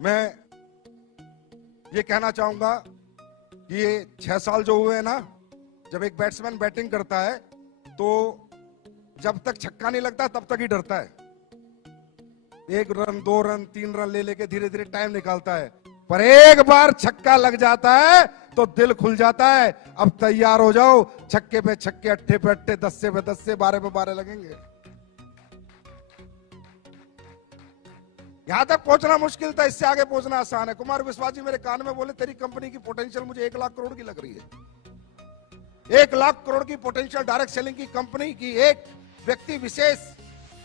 मैं ये कहना चाहूंगा कि ये 6 साल जो हुए हैं ना, जब एक बैट्समैन बैटिंग करता है तो जब तक छक्का नहीं लगता तब तक ही डरता है। 1 रन 2 रन 3 रन ले लेके धीरे धीरे टाइम निकालता है, पर एक बार छक्का लग जाता है तो दिल खुल जाता है। अब तैयार हो जाओ, छक्के पे छक्के, अट्ठे पे अट्ठे, 10 पे 10, 12 पे 12 लगेंगे। यहां तक पहुंचना मुश्किल था, इससे आगे पहुंचना आसान है। कुमार विश्वास जी मेरे कान में बोले, तेरी कंपनी की पोटेंशियल मुझे 1 लाख करोड़ की लग रही है। 1 लाख करोड़ की पोटेंशियल डायरेक्ट सेलिंग की कंपनी की एक व्यक्ति विशेष,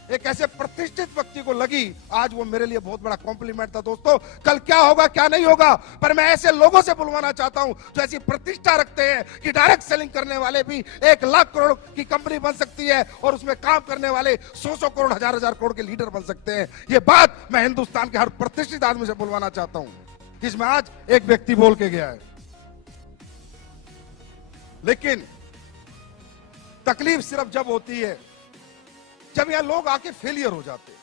एक ऐसे प्रतिष्ठित व्यक्ति को लगी। आज वो मेरे लिए बहुत बड़ा कॉम्प्लीमेंट था। दोस्तों, कल क्या होगा क्या नहीं होगा, पर मैं ऐसे लोगों से बुलवाना चाहता हूं जो ऐसी प्रतिष्ठा रखते हैं कि डायरेक्ट सेलिंग करने वाले भी 1 लाख करोड़ की कंपनी बन सकती है और उसमें काम करने वाले 100 करोड़, 1000 करोड़ के लीडर बन सकते हैं। ये बात मैं हिंदुस्तान के हर प्रतिष्ठित आदमी से बुलवाना चाहता हूं, जिसमें आज एक व्यक्ति बोल के गया है। लेकिन तकलीफ सिर्फ जब होती है जब यहां लोग आके फेलियर हो जाते हैं,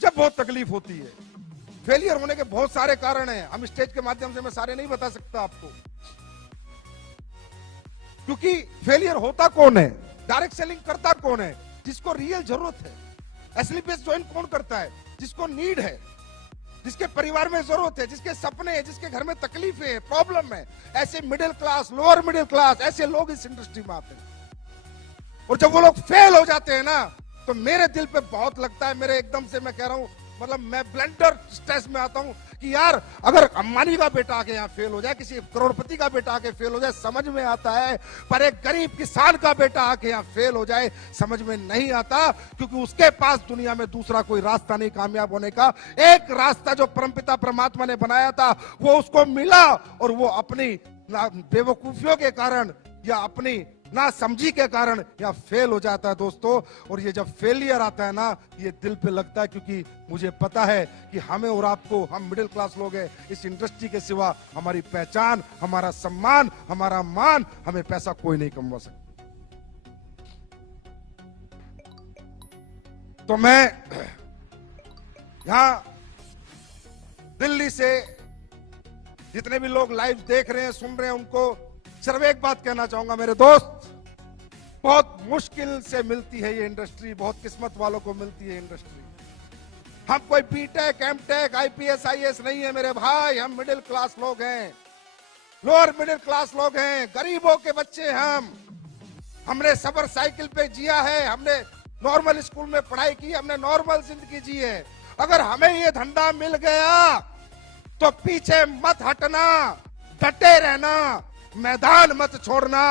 जब बहुत तकलीफ होती है। फेलियर होने के बहुत सारे कारण हैं, हम स्टेज के माध्यम से मैं सारे नहीं बता सकता आपको, क्योंकि फेलियर होता कौन है, डायरेक्ट सेलिंग करता कौन है, जिसको रियल जरूरत है। एसलीपीएस ज्वाइन कौन करता है, जिसको नीड है, जिसके परिवार में जरूरत है, जिसके सपने हैं, जिसके घर में तकलीफें है, प्रॉब्लम है। ऐसे middle class, lower middle class, ऐसे लोग इस इंडस्ट्री में आते हैं। और जब वो लोग फेल हो जाते हैं ना, तो मेरे दिल पे बहुत लगता है। मेरे एकदम से मैं कह रहा हूं, मतलब मैं ब्लंडर स्ट्रेस में आता हूं कि यार अगर अंबानी का बेटा आके यहाँ फेल हो जाए, किसी करोड़पति का बेटा आके फेल हो जाए, समझ में आता है, पर एक गरीब किसान का बेटा आके यहाँ फेल हो जाए समझ में नहीं आता, क्योंकि उसके पास दुनिया में दूसरा कोई रास्ता नहीं कामयाब होने का। एक रास्ता जो परमपिता परमात्मा ने बनाया था वो उसको मिला, और वो अपनी बेवकूफियों के कारण या अपनी ना समझी के कारण या फेल हो जाता है दोस्तों। और ये जब फेलियर आता है ना, ये दिल पे लगता है, क्योंकि मुझे पता है कि हमें और आपको, हम मिडिल क्लास लोग हैं, इस इंडस्ट्री के सिवा हमारी पहचान, हमारा सम्मान, हमारा मान, हमें पैसा कोई नहीं कमवा सकता। तो मैं यहां दिल्ली से जितने भी लोग लाइव देख रहे हैं, सुन रहे हैं, उनको सिर्फ एक बात कहना चाहूंगा, मेरे दोस्त, बहुत मुश्किल से मिलती है ये इंडस्ट्री, बहुत किस्मत वालों को मिलती है इंडस्ट्री। हम कोई बीटेक, एमटेक, आईपीएस, आईएएस नहीं है मेरे भाई, हम मिडिल क्लास लोग हैं, लोअर मिडिल क्लास लोग हैं, गरीबों के बच्चे हम। हमने सबर साइकिल पे जिया है, हमने नॉर्मल स्कूल में पढ़ाई की, हमने नॉर्मल जिंदगी जी है। अगर हमें ये धंधा मिल गया तो पीछे मत हटना, डटे रहना, मैदान मत छोड़ना।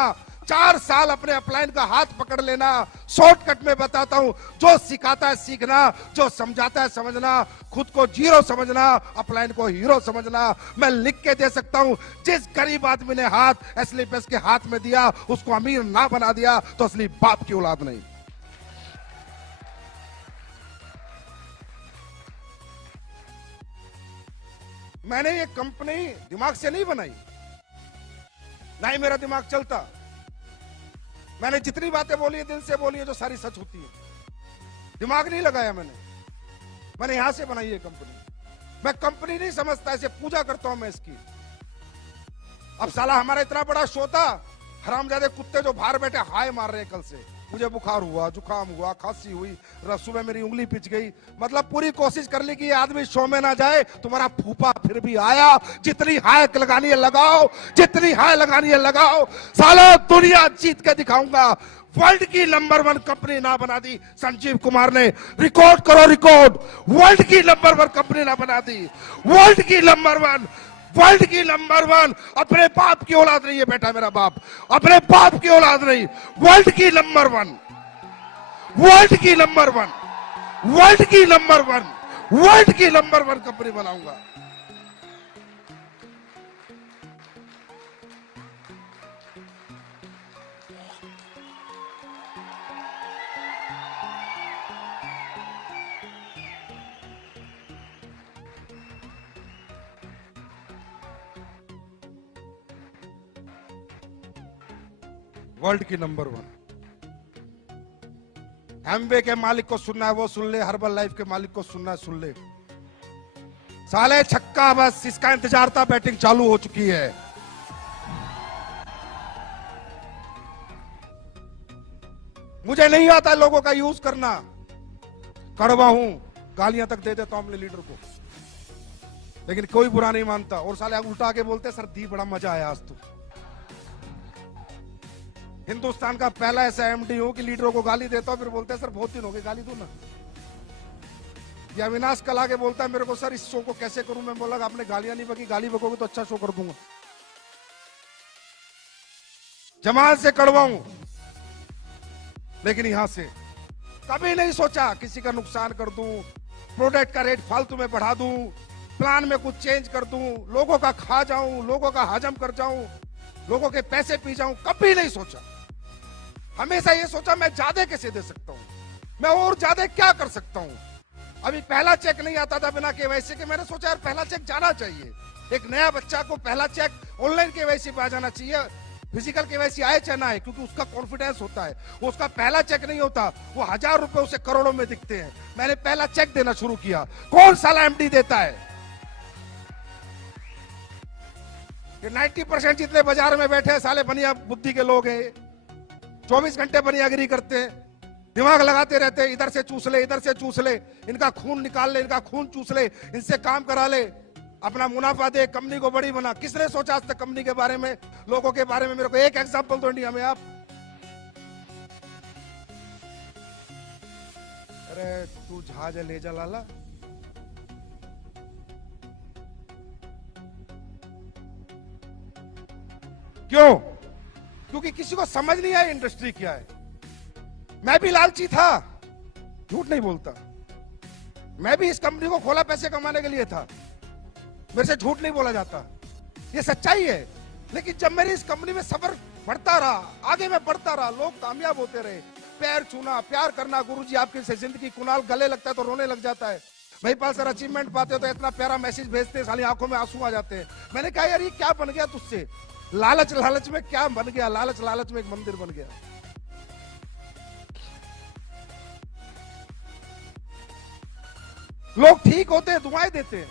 4 साल अपने अपलाइन का हाथ पकड़ लेना। शॉर्टकट में बताता हूं, जो सिखाता है सीखना, जो समझाता है समझना, खुद को जीरो समझना, अपलाइन को हीरो समझना। मैं लिख के दे सकता हूं, जिस गरीब आदमी ने हाथ एसलीपीएस के हाथ में दिया उसको अमीर ना बना दिया तो असली बाप की औलाद नहीं। मैंने ये कंपनी दिमाग से नहीं बनाई, ना ही मेरा दिमाग चलता। मैंने जितनी बातें बोली है दिल से बोली है, जो सारी सच होती है। दिमाग नहीं लगाया मैंने यहां से बनाई है कंपनी। मैं कंपनी नहीं समझता, ऐसे पूजा करता हूं मैं इसकी। अब साला हमारा इतना बड़ा शो था, हरामजादे कुत्ते जो बाहर बैठे हाय मार रहे हैं कल से। मुझे बुखार हुआ, जुकाम हुआ, खांसी हुई, सुबह मेरी उंगली पिच गई। मतलब पूरी कोशिश कर ली कि ये आदमी शो में ना जाए। तुम्हारा फूफा फिर भी आया। जितनी हाय लगानी है लगाओ, जितनी हाय लगानी है लगाओ। साला दुनिया जीत के दिखाऊंगा। वर्ल्ड की नंबर 1 कंपनी ना बना दी संजीव कुमार ने। रिकॉर्ड करो रिकॉर्ड, वर्ल्ड की नंबर 1 कंपनी ना बना दी। वर्ल्ड की नंबर 1, वर्ल्ड की नंबर 1। अपने बाप की औलाद नहीं है बेटा, मेरा बाप अपने बाप की औलाद नहीं। वर्ल्ड की नंबर 1, वर्ल्ड की नंबर 1, वर्ल्ड की नंबर 1, वर्ल्ड की नंबर 1 कंपनी बनाऊंगा। वर्ल्ड की नंबर 1। एमवे के मालिक को सुनना है वो सुन ले, हर्बल लाइफ के मालिक को सुनना है सुन ले। साले छक्का, बस इसका इंतजार था, बैटिंग चालू हो चुकी है। मुझे नहीं आता लोगों का यूज करना, कड़वा हूं, गालियां तक दे देता हूं अपने लीडर को, लेकिन कोई बुरा नहीं मानता। और साले उल्टा के बोलते सर दी बड़ा मजा आया आज तो। हिंदुस्तान का पहला ऐसा एमडी हूं कि लीडरों को गाली देता हूं, फिर बोलते हैं सर बहुत दिन हो गए गाली दो ना। या अविनाश कल आके बोलता है मेरे को सर इस शो को कैसे करूं, मैं बोला आपने गालियां नहीं बकी, गाली बकोगे तो अच्छा शो कर दूंगा। जमात से कड़वा हूं, लेकिन यहां से कभी नहीं सोचा किसी का नुकसान कर दूं, प्रोडक्ट का रेट फालतू में बढ़ा दूं, प्लान में कुछ चेंज कर दूं, लोगों का खा जाऊं, लोगों का हजम कर जाऊं, लोगों के पैसे पी जाऊं, कभी नहीं सोचा। हमेशा ये सोचा मैं ज्यादा कैसे दे सकता हूं, मैं और ज्यादा क्या कर सकता हूं। अभी पहला चेक नहीं आता था बिना केवाईसी के, मैंने सोचा यार पहला चेक जाना चाहिए। एक नया बच्चा को पहला चेक ऑनलाइन केवाईसी पे आ जाना चाहिए, फिजिकल केवाईसी आए चाहे ना आए, क्योंकि उसका कॉन्फिडेंस होता है। वो उसका पहला चेक नहीं होता, वो 1000 रुपए उसे करोड़ों में दिखते हैं। मैंने पहला चेक देना शुरू किया। कौन साला एमडी देता है? ये 90% जितने बाजार में बैठे हैं साले बनिया बुद्धि के लोग हैं, 24 घंटे बनियागिरी करते हैं, दिमाग लगाते रहते हैं, इधर से चूस ले, इधर से चूस ले, इनका खून निकाल ले, इनका खून चूस ले, इनसे काम करा ले, अपना मुनाफा दे, कंपनी को बड़ी बना। किसने सोचा आज तक कंपनी के बारे में, लोगों के बारे में? मेरे को एक एग्जांपल दो इंडिया में आप। अरे तू जहाज ले जा लाला, क्यों? क्योंकि किसी को समझ नहीं आया इंडस्ट्री क्या है। मैं भी लालची था, झूठ नहीं बोलता, मैं भी इस कंपनी को खोला पैसे कमाने के लिए था, मेरे से झूठ नहीं बोला जाता, ये सच्चाई है। लेकिन जब मेरी इस कंपनी में सफर बढ़ता रहा, आगे मैं बढ़ता रहा, लोग कामयाब होते रहे, पैर छूना, प्यार करना, गुरुजी आपकी से जिंदगी, कुणाल गले लगता है तो रोने लग जाता है, महिपाल सर अचीवमेंट पाते हो तो इतना प्यारा मैसेज भेजते हैं, साली आंखों में आंसू आ जाते हैं। मैंने कहा यार ये क्या बन गया तुझसे? लालच लालच में क्या बन गया? लालच लालच में एक मंदिर बन गया। लोग ठीक होते हैं, दुआएं देते हैं,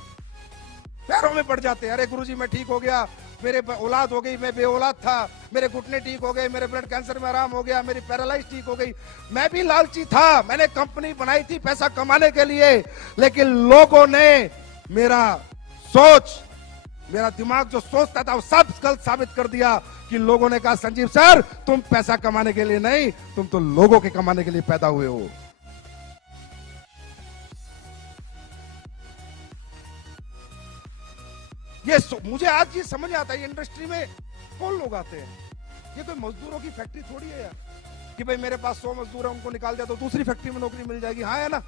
पैरों में पड़ जाते हैं, अरे गुरुजी मैं ठीक हो गया, मेरे औलाद हो गई, मैं बे औलाद था, मेरे घुटने ठीक हो गए, मेरे ब्लड कैंसर में आराम हो गया, मेरी पैरालाइज ठीक हो गई। मैं भी लालची था, मैंने कंपनी बनाई थी पैसा कमाने के लिए, लेकिन लोगों ने मेरा सोच, मेरा दिमाग जो सोचता था वो सब गलत साबित कर दिया। कि लोगों ने कहा संजीव सर तुम पैसा कमाने के लिए नहीं, तुम तो लोगों के कमाने के लिए पैदा हुए हो। ये मुझे आज ये समझ आता है, इंडस्ट्री में कौन लोग आते हैं, ये कोई मजदूरों की फैक्ट्री थोड़ी है यार कि भाई मेरे पास 100 मजदूर है, उनको निकाल दिया तो दूसरी फैक्ट्री में नौकरी मिल जाएगी। हाँ है ना,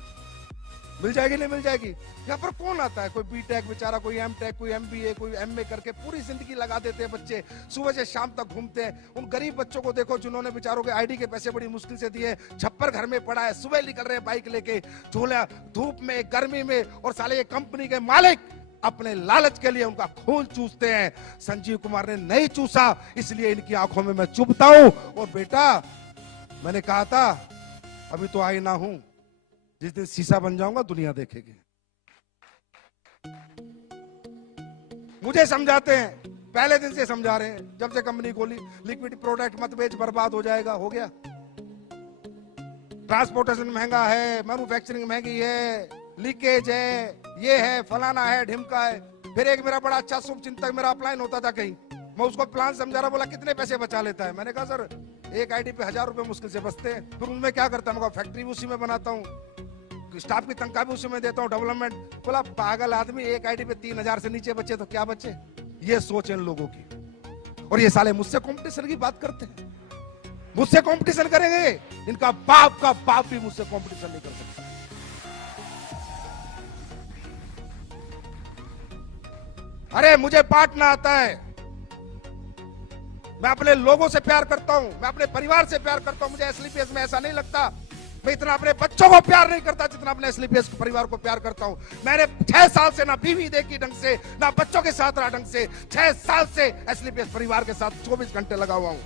मिल जाएगी नहीं मिल जाएगी। यहाँ पर कौन आता है? कोई बीटेक बेचारा, कोई एमटेक, कोई एमबीए, कोई एमए करके पूरी जिंदगी लगा देते हैं बच्चे, सुबह से शाम तक घूमते हैं। उन गरीब बच्चों को देखो जिन्होंने बेचारों के आईडी के पैसे बड़ी मुश्किल से दिए, छप्पर घर में पड़ा है, सुबह निकल रहे हैं बाइक लेके, झोला धूप में गर्मी में, और साले ये कंपनी के मालिक अपने लालच के लिए उनका खून चूसते हैं। संजीव कुमार ने नहीं चूसा, इसलिए इनकी आंखों में मैं चुभता हूं। और बेटा मैंने कहा था अभी तो आईना हूं, जिस दिन शीशा बन जाऊंगा दुनिया देखेगी। मुझे समझाते हैं, पहले दिन से समझा रहे हैं, जब से कंपनी खोली, लिक्विड प्रोडक्ट मत बेच, बर्बाद हो जाएगा। हो गया। ट्रांसपोर्टेशन महंगा है, मैन्युफैक्चरिंग महंगी है, लीकेज है, ये है, फलाना है, ढिमका है। फिर एक मेरा बड़ा अच्छा शुभ चिंतक मेरा अपलाइन होता था कहीं, मैं उसको प्लान समझा रहा, बोला कितने पैसे बचा लेता है? मैंने कहा सर एक आईडी पे 1000 रुपए मुश्किल से बचते हैं। फिर उनमें क्या करता हूँ, फैक्ट्री भी उसी में बनाता हूँ, स्टाफ की तनख्वाह भी उसी में देता हूँ, डेवलपमेंट। बोला पागल आदमी, एक आईडी पे 3000 से नीचे बचे तो क्या बचे? ये सोच है इन लोगों की। और ये साले मुझसे कंपटीशन की बात करते हैं, मुझसे कंपटीशन करेंगे, इनका बाप का बाप भी मुझसे कंपटीशन नहीं कर सकता। अरे मुझे बांटना आता है, मैं अपने लोगों से प्यार करता हूं, मैं अपने परिवार से प्यार करता हूं। मुझे एसलीपीएस में ऐसा नहीं लगता मैं इतना अपने बच्चों को प्यार नहीं करता जितना अपने एसलीपीएस परिवार को प्यार करता हूं। मैंने 6 साल से ना बीवी देखी ढंग से, ना बच्चों के साथ रहा ढंग से। 6 साल से एसलीपीएस परिवार के साथ 24 घंटे लगा हुआ हूं।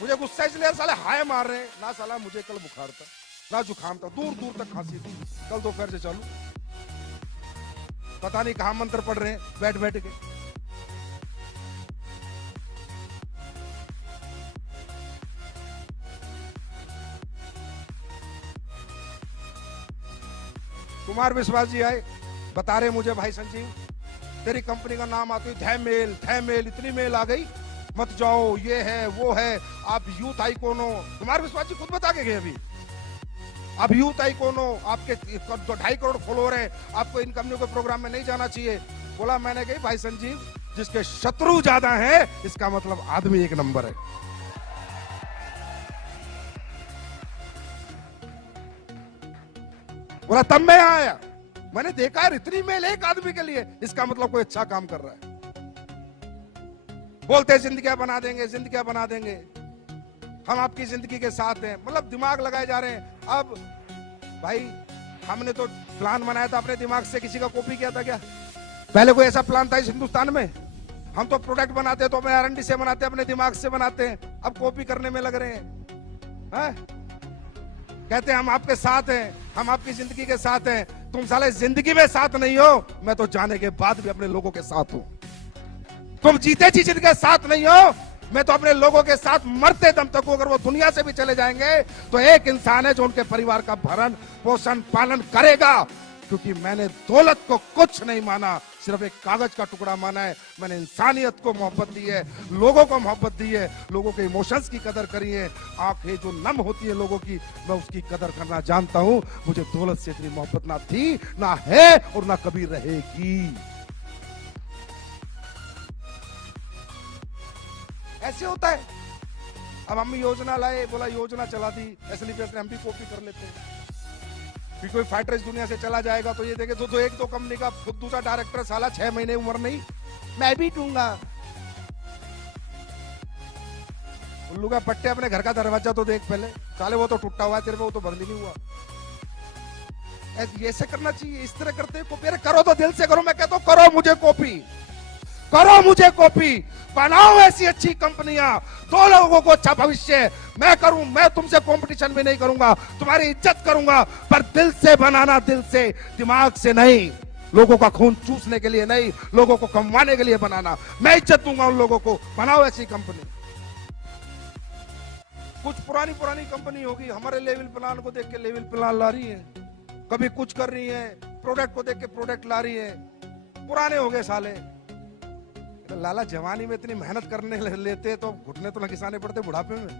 मुझे गुस्सा इसलिए साले हाय मार रहे हैं ना, साला मुझे कल बुखार था, ना जुकाम था, दूर दूर तक खांसी थी। कल दोपहर से चालू, पता नहीं कहां मंत्र पढ़ रहे हैं बैठ बैठ के। कुमार विश्वास जी आए, बता रहे मुझे, भाई संजीव तेरी कंपनी का नाम आते थैमेल इतनी मेल आ गई, मत जाओ, ये है वो है, आप यूथ आइकॉन हो। कुमार विश्वास जी खुद बता के गए अभी, आप यूथ आइकॉन हो, आपके 2.5 करोड़ फॉलोअर है, आपको इन कंपनियों के प्रोग्राम में नहीं जाना चाहिए। बोला मैंने कही भाई संजीव, जिसके शत्रु ज्यादा है इसका मतलब आदमी एक नंबर है। बोला तब मैं आया, मैंने देखा है इतनी मेल एक आदमी के लिए, इसका मतलब कोई अच्छा काम कर रहा है। बोलते जिंदगियां बना देंगे, जिंदगियां बना देंगे, हम आपकी जिंदगी के साथ हैं, मतलब दिमाग लगाए जा रहे हैं। अब भाई हमने तो प्लान बनाया था अपने दिमाग से, किसी का कॉपी किया था क्या? पहले कोई ऐसा प्लान था इस हिंदुस्तान में? हम तो प्रोडक्ट बनाते हैं तो अपने R&D से बनाते हैं, अपने दिमाग से बनाते हैं, अब कॉपी करने में लग रहे हैं। कहते हैं हम आपके साथ हैं, हम आपकी जिंदगी के साथ हैं। तुम साले जिंदगी में साथ नहीं हो, मैं तो जाने के बाद भी अपने लोगों के साथ हूं। तुम जीते जी जिनके साथ नहीं हो, मैं तो अपने लोगों के साथ मरते दम तक हूं। अगर वो दुनिया से भी चले जाएंगे तो एक इंसान है जो उनके परिवार का भरण पोषण पालन करेगा, क्योंकि मैंने दौलत को कुछ नहीं माना, सिर्फ एक कागज का टुकड़ा माना है। मैंने इंसानियत को मोहब्बत दी है, लोगों को मोहब्बत दी है, लोगों के इमोशंस की कदर करी है। आंखें जो नम होती है लोगों की, मैं उसकी कदर करना जानता हूं। मुझे दौलत से इतनी मोहब्बत ना थी, ना है और ना कभी रहेगी। ऐसे होता है। अब हम योजना लाए, बोला योजना चला दी, SLPS ने हम भी कॉपी कर लेते हैं। फिर कोई फाइटर इस दुनिया से चला जाएगा तो ये देखे तो एक दो कंपनी का खुद दूसरा डायरेक्टर साला 6 महीने उम्र नहीं, मैं भी दूंगा। उल्लू का पट्टे, अपने घर का दरवाजा तो देख पहले, साले वो तो टूटा हुआ है तेरे पे, वो तो बंद ही नहीं हुआ। ऐसे करना चाहिए, इस तरह करते कॉपी। अरे करो तो दिल से करो, मैं कहता हूं करो मुझे कॉपी, करो मुझे कॉपी, बनाओ ऐसी अच्छी कंपनियां, दो लोगों को अच्छा भविष्य। मैं करूं, मैं तुमसे कंपटीशन भी नहीं करूंगा, तुम्हारी इज्जत करूंगा, पर दिल से बनाना, दिल से, दिमाग से नहीं। लोगों का खून चूसने के लिए नहीं, लोगों को कमवाने के लिए बनाना। मैं इज्जत दूंगा उन लोगों को, बनाओ ऐसी कंपनी। कुछ पुरानी कंपनी होगी, हमारे लेवल प्लान को देख के लेवल प्लान ला रही है, कभी कुछ कर रही है, प्रोडक्ट को देख के प्रोडक्ट ला रही है। पुराने हो गए साले। लाला जवानी में इतनी मेहनत करने लेते तो घुटने तो न घिसाने पड़ते बुढ़ापे में।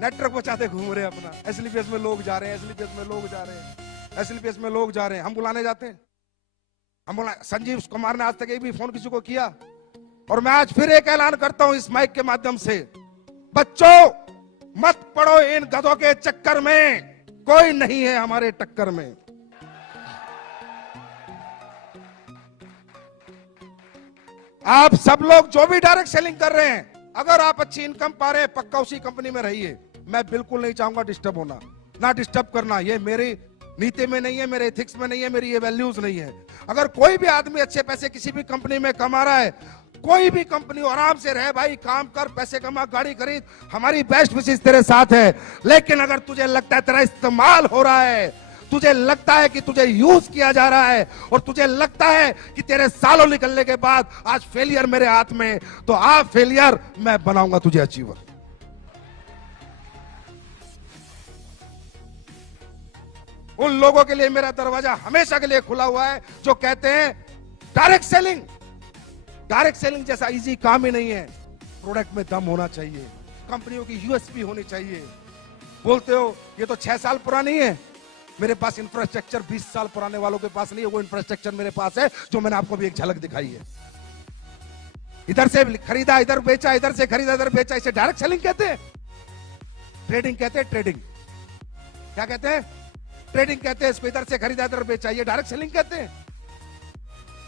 नेटवर्क बचाते घूम रहे अपना, SLPS में लोग जा रहे हैं, SLPS में लोग जा रहे हैं, SLPS में लोग जा रहे हैं। हम बुलाने जाते हैं, हम बोला संजीव कुमार ने आज तक एक भी फोन किसी को किया। और मैं आज फिर एक ऐलान करता हूं इस माइक के माध्यम से, बच्चों मत पड़ो इन गधों के चक्कर में, कोई नहीं है हमारे टक्कर में। आप सब लोग जो भी डायरेक्ट सेलिंग कर रहे हैं, अगर आप अच्छी इनकम पा रहे हैं, पक्का उसी कंपनी में रहिए। मैं बिल्कुल नहीं चाहूंगा डिस्टर्ब होना, ना डिस्टर्ब करना, ये मेरी नीति में नहीं है, मेरे एथिक्स में नहीं है, मेरी ये वैल्यूज नहीं है। अगर कोई भी आदमी अच्छे पैसे किसी भी कंपनी में कमा रहा है, कोई भी कंपनी, आराम से रहे भाई, काम कर, पैसे कमा, गाड़ी खरीद, हमारी बेस्ट विशेष तेरे साथ है। लेकिन अगर तुझे लगता है तेरा इस्तेमाल हो रहा है, तुझे लगता है कि तुझे यूज किया जा रहा है, और तुझे लगता है कि तेरे सालों निकलने के बाद आज फेलियर मेरे हाथ में, तो आप फेलियर, मैं बनाऊंगा तुझे अचीवर। उन लोगों के लिए मेरा दरवाजा हमेशा के लिए खुला हुआ है जो कहते हैं डायरेक्ट सेलिंग, डायरेक्ट सेलिंग जैसा इजी काम ही नहीं है। प्रोडक्ट में दम होना चाहिए, कंपनियों की USP होनी चाहिए। बोलते हो ये तो 6 साल पुरानी है, मेरे पास इंफ्रास्ट्रक्चर 20 साल पुराने वालों के पास नहीं है, वो इंफ्रास्ट्रक्चर मेरे पास है, जो मैंने आपको भी एक झलक दिखाई है। इधर से खरीदा, इधर बेचा, इधर से खरीदा, इधर बेचा, इसे डायरेक्ट सेलिंग कहते हैं। ट्रेडिंग कहते हैं, ट्रेडिंग क्या कहते हैं? ट्रेडिंग कहते हैं इसको। इधर से खरीदा, इधर बेचा, ये डायरेक्ट सेलिंग कहते हैं।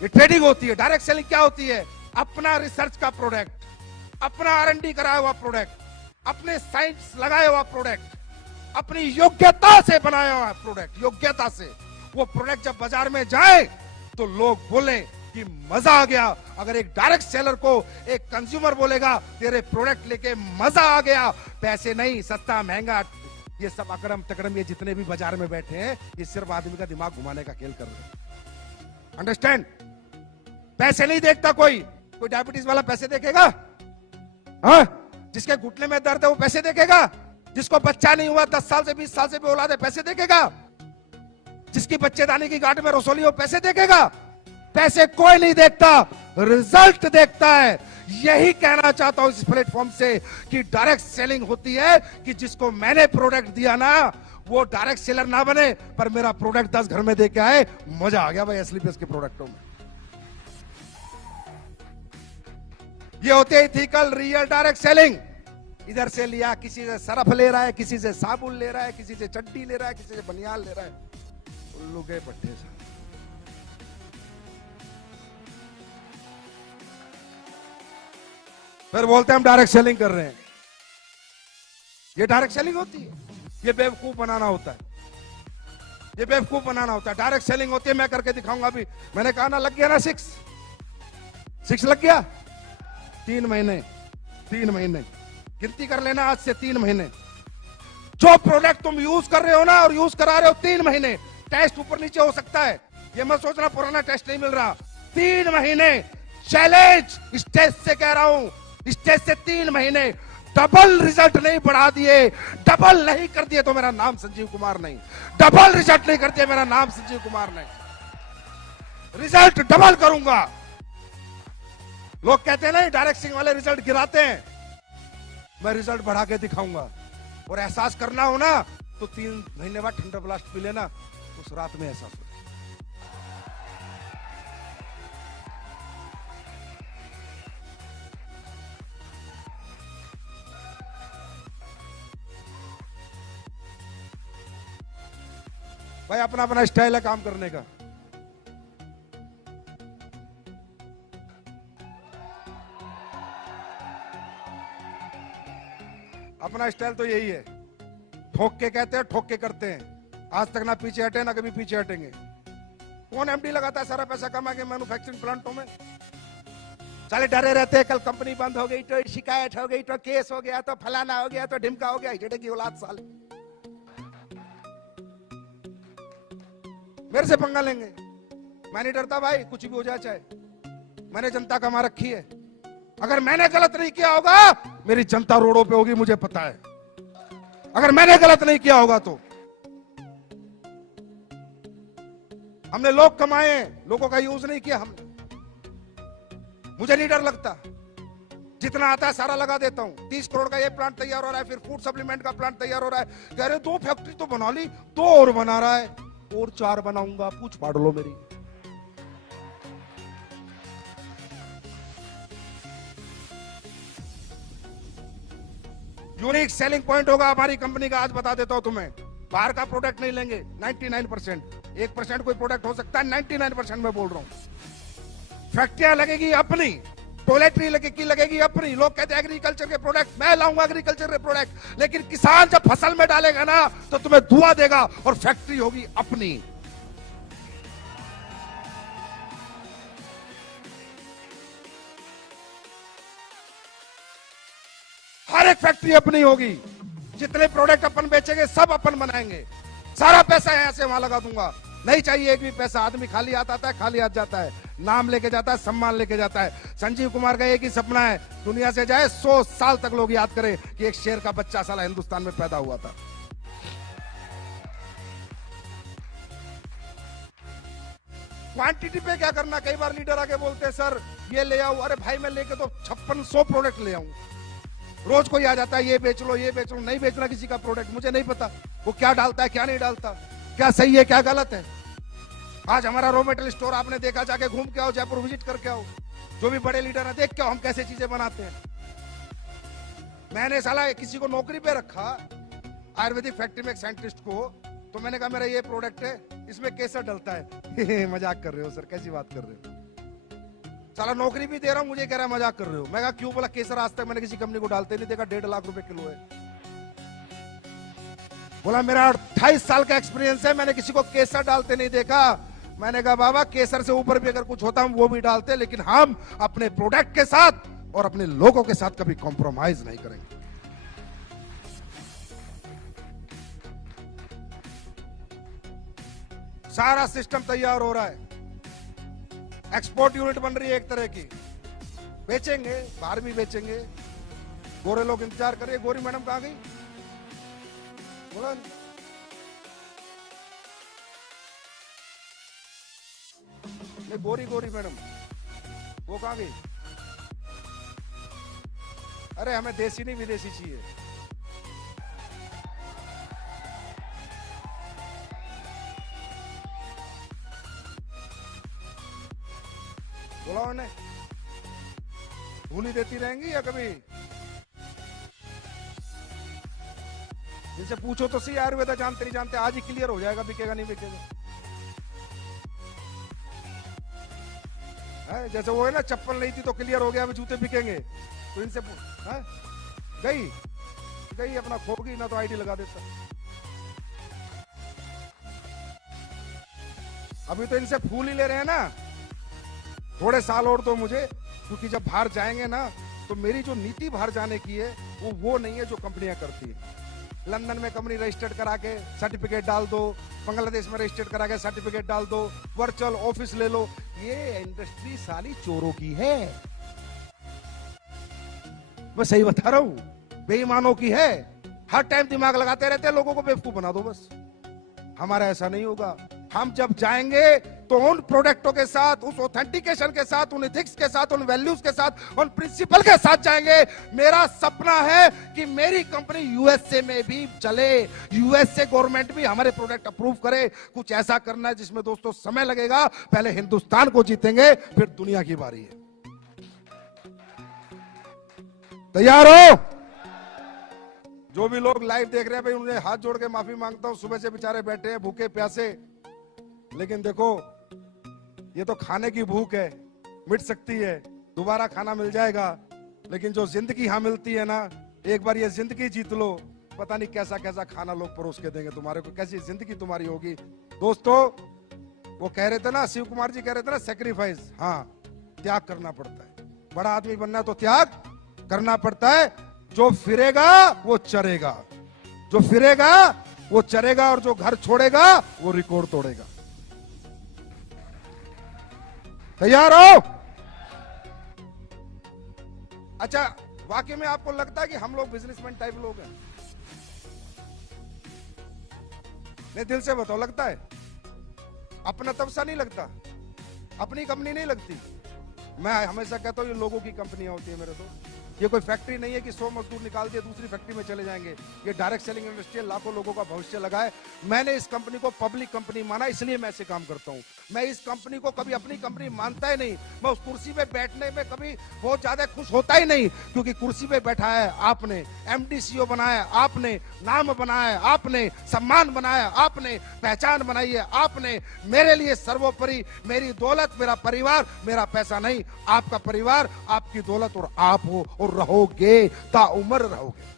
ये ट्रेडिंग होती है। डायरेक्ट सेलिंग क्या होती है? अपना रिसर्च का प्रोडक्ट, अपना R&D कराया हुआ प्रोडक्ट, अपने साइंस लगाया हुआ प्रोडक्ट, अपनी योग्यता से बनाया हुआ प्रोडक्ट, योग्यता से। वो प्रोडक्ट जब बाजार में जाए तो लोग बोले कि मजा आ गया। अगर एक डायरेक्ट सेलर को एक कंज्यूमर बोलेगा तेरे प्रोडक्ट लेके मजा आ गया, पैसे नहीं, सस्ता महंगा, ये सब अकड़म तकड़म, ये जितने भी बाजार में बैठे हैं, ये सिर्फ आदमी का दिमाग घुमाने का खेल कर रहे हैं। अंडरस्टैंड? पैसे नहीं देखता कोई डायबिटीज वाला पैसे देखेगा? हाँ? जिसके घुटने में दर्द है वो पैसे देखेगा? जिसको बच्चा नहीं हुआ 10 साल से 20 साल से भी औलाद है, पैसे देखेगा? जिसकी बच्चेदानी की गांठ में रसोली हो, पैसे देखेगा? पैसे कोई नहीं देखता, रिजल्ट देखता है। यही कहना चाहता हूं इस प्लेटफॉर्म से कि डायरेक्ट सेलिंग होती है कि जिसको मैंने प्रोडक्ट दिया ना, वो डायरेक्ट सेलर ना बने, पर मेरा प्रोडक्ट 10 घर में दे के आए, मजा आ गया भाई एसलीपीएस के प्रोडक्टों में। ये होते इथिकल रियल डायरेक्ट सेलिंग। इधर से लिया, किसी से सरफ ले रहा है, किसी से साबुन ले रहा है, किसी से चड्डी ले रहा है, किसी से बनियान ले रहा है, उल्लू के पट्टे से। फिर बोलते हैं हम डायरेक्ट सेलिंग कर रहे हैं। ये डायरेक्ट सेलिंग होती है? ये बेवकूफ बनाना होता है, ये बेवकूफ बनाना होता है। डायरेक्ट सेलिंग होती है, मैं करके दिखाऊंगा अभी। मैंने कहा ना, लग गया ना 6 लग गया। 3 महीने, 3 महीने गिनती कर लेना, आज से 3 महीने। जो प्रोडक्ट तुम यूज कर रहे हो ना और यूज करा रहे हो 3 महीने, टेस्ट ऊपर नीचे हो सकता है, ये मत सोचना पुराना टेस्ट नहीं मिल रहा। 3 महीने चैलेंज, स्टेज से कह रहा हूं, स्टेज से 3 महीने डबल रिजल्ट नहीं बढ़ा दिए, डबल नहीं कर दिए तो मेरा नाम संजीव कुमार नहीं। डबल रिजल्ट नहीं कर दिया, मेरा नाम संजीव कुमार नहीं। रिजल्ट डबल करूंगा। लोग कहते हैं ना डायरेक्ट सेलिंग वाले रिजल्ट गिराते हैं, मैं रिजल्ट बढ़ा के दिखाऊंगा। और एहसास करना हो ना तो 3 महीने बाद ठंडा ब्लास्ट पी लेना, उस रात में एहसास हो। भाई अपना अपना स्टाइल है काम करने का। अपना स्टाइल तो यही है, ठोक के कहते हैं, ठोक के करते हैं। आज तक ना पीछे हटे ना कभी पीछे हटेंगे। कौन एमडी लगाता है सारा पैसा कमा के मैन्युफैक्चरिंग प्लांटों में? साले डरे रहते हैं, कल कंपनी बंद हो गई तो शिकायत हो गई तो केस हो गया तो फलाना हो गया तो ढिमका हो गया। हिजड़े की औलाद साले मेरे से पंगा लेंगे। मैं नहीं डरता भाई, कुछ भी हो जाए चाहे। मैंने जनता कमा रखी है। अगर मैंने गलत नहीं किया होगा, मेरी जनता रोडों पे होगी, मुझे पता है। अगर मैंने गलत नहीं किया होगा तो हमने लोग कमाए, लोगों का यूज नहीं किया हमने। मुझे नहीं डर लगता, जितना आता है सारा लगा देता हूं। 30 करोड़ का ये प्लांट तैयार हो रहा है, फिर फूड सप्लीमेंट का प्लांट तैयार हो रहा है। कह रहे 2 फैक्ट्री तो बना ली, 2 और बना रहा है, और 4 बनाऊंगा, पूछ फाड़ लो मेरी। यूनिक सेलिंग पॉइंट होगा हमारी कंपनी का, आज बता देता हूं तुम्हें। बाहर का प्रोडक्ट नहीं लेंगे, 99%। 1% कोई प्रोडक्ट हो सकता है, 99% मैं बोल रहा हूं। फैक्ट्रियां लगेगी अपनी, टॉयलेटरी लगेगी अपनी। लोग कहते हैं एग्रीकल्चर के प्रोडक्ट, मैं लाऊंगा एग्रीकल्चर के प्रोडक्ट, लेकिन किसान जब फसल में डालेगा ना तो तुम्हें धुआं देगा, और फैक्ट्री होगी अपनी। हर एक फैक्ट्री अपनी होगी। जितने प्रोडक्ट अपन बेचेंगे सब अपन बनाएंगे। सारा पैसा यहां से वहां लगा दूंगा, नहीं चाहिए एक भी पैसा। आदमी खाली हाथ आता है, खाली हाथ जाता है, नाम लेके जाता है, सम्मान लेके जाता है। संजीव कुमार का एक ही सपना है, दुनिया से जाए 100 साल तक लोग याद करें कि एक शेर का बच्चा साला हिंदुस्तान में पैदा हुआ था। क्वांटिटी पे क्या करना? कई बार लीडर आके बोलते हैं सर ये ले आओ, अरे भाई मैं लेके तो 5600 प्रोडक्ट ले आऊं। रोज कोई आ जाता है ये बेच लो ये बेच लो। नहीं बेचना किसी का प्रोडक्ट, मुझे नहीं पता वो क्या डालता है क्या नहीं डालता, क्या सही है क्या गलत है। आज हमारा रॉ मटेरियल स्टोर आपने देखा, जाके घूम के आओ, जयपुर विजिट करके आओ, जो भी बड़े लीडर है देख के आओ हम कैसे चीजें बनाते हैं। मैंने साला किसी को नौकरी पे रखा आयुर्वेदिक फैक्ट्री में, एक साइंटिस्ट को, तो मैंने कहा मेरा ये प्रोडक्ट है, इसमें केसर डलता है। मजाक कर रहे हो सर, कैसी बात कर रहे हो? साला नौकरी भी दे रहा हूं, मुझे कह रहा है मजाक कर रहे हो। मैं कहा क्यों? बोला केसर आज तक मैंने किसी कंपनी को डालते नहीं देखा, 1.5 लाख रुपए किलो है। बोला मेरा 28 साल का एक्सपीरियंस है, मैंने किसी को केसर डालते नहीं देखा। मैंने कहा बाबा केसर से ऊपर भी अगर कुछ होता हम वो भी डालते, लेकिन हम अपने प्रोडक्ट के साथ और अपने लोगों के साथ कभी कॉम्प्रोमाइज नहीं करेंगे। सारा सिस्टम तैयार हो रहा है, एक्सपोर्ट यूनिट बन रही है एक तरह की, बेचेंगे, बाहर भी बेचेंगे। गोरे लोग इंतजार कर रहे। गोरी मैडम कहां गई? बोला नहीं, गोरी मैडम वो कहां गई? अरे हमें देसी नहीं विदेशी चाहिए। बोला उन्हें, भूली देती रहेंगी या कभी? इनसे पूछो तो सही, आयुर्वेदा जानते नहीं जानते, आज ही क्लियर हो जाएगा बिकेगा नहीं बिकेगा। है जैसे वो है ना, चप्पल नहीं थी तो क्लियर हो गया अब जूते बिकेंगे। तो इनसे है? गई अपना खोगी ना तो आईडी लगा देता। अभी तो इनसे फूल ही ले रहे हैं ना, थोड़े साल और तो मुझे, क्योंकि जब बाहर जाएंगे ना तो मेरी जो नीति बाहर जाने की है वो नहीं है जो कंपनियां करती है। लंदन में कंपनी रजिस्टर्ड करा के सर्टिफिकेट डाल दो, बांग्लादेश में रजिस्टर्ड करा के सर्टिफिकेट डाल दो, वर्चुअल ऑफिस ले लो। ये इंडस्ट्री साली चोरों की है, मैं सही बता रहा हूं, बेईमानों की है। हर टाइम दिमाग लगाते रहते हैं, लोगों को बेवकूफ बना दो बस। हमारा ऐसा नहीं होगा। हम जब जाएंगे तो उन प्रोडक्टों के साथ, उस ऑथेंटिकेशन के साथ, उन एथिक्स के साथ, उन वैल्यूज के साथ, उन प्रिंसिपल के साथ जाएंगे। मेरा सपना है कि मेरी कंपनी यूएसए में भी चले, यूएसए गवर्नमेंट भी हमारे प्रोडक्ट अप्रूव करे। कुछ ऐसा करना है जिसमें दोस्तों समय लगेगा। पहले हिंदुस्तान को जीतेंगे, फिर दुनिया की बारी है। तैयार हो? जो भी लोग लाइव देख रहे हैं भाई, उन्हें हाथ जोड़ के माफी मांगता हूं। सुबह से बेचारे बैठे हैं भूखे प्यासे, लेकिन देखो ये तो खाने की भूख है, मिट सकती है, दोबारा खाना मिल जाएगा। लेकिन जो जिंदगी यहां मिलती है ना, एक बार ये जिंदगी जीत लो, पता नहीं कैसा कैसा खाना लोग परोस के देंगे तुम्हारे को, कैसी जिंदगी तुम्हारी होगी। दोस्तों वो कह रहे थे ना, शिव कुमार जी कह रहे थे ना, सेक्रीफाइस, हाँ त्याग करना पड़ता है। बड़ा आदमी बनना है तो त्याग करना पड़ता है। जो फिरेगा वो चरेगा, जो फिरेगा वो चरेगा, और जो घर छोड़ेगा वो रिकॉर्ड तोड़ेगा। तैयार हो? अच्छा, वाकई में आपको लगता है कि हम लोग बिजनेसमैन टाइप लोग हैं? नहीं, दिल से बताओ, लगता है? अपना तब सा नहीं लगता, अपनी कंपनी नहीं लगती। मैं हमेशा कहता हूं ये लोगों की कंपनियां होती है मेरे तो। ये कोई फैक्ट्री नहीं है कि 100 मजदूर निकाल दिए दूसरी फैक्ट्री में चले जाएंगे। ये डायरेक्ट सेलिंग इंडस्ट्री है, लाखों लोगों का भविष्य लगा है। मैंने इस कंपनी को पब्लिक कंपनी माना, इसलिए मैं ऐसे काम करता हूं। मैं इस कंपनी को कभी अपनी कंपनी मानता ही नहीं। मैं उस कुर्सी पे बैठने में कभी बहुत ज्यादा खुश होता ही नहीं, क्योंकि कुर्सी पे बैठा है आपने, एमडी सीईओ बनाया आपने, नाम बनाया आपने, सम्मान बनाया आपने, पहचान बनाई है आपने। मेरे लिए सर्वोपरि मेरी दौलत, मेरा परिवार, मेरा पैसा नहीं, आपका परिवार, आपकी दौलत और आप हो, और रहोगे, ताउम्र रहोगे।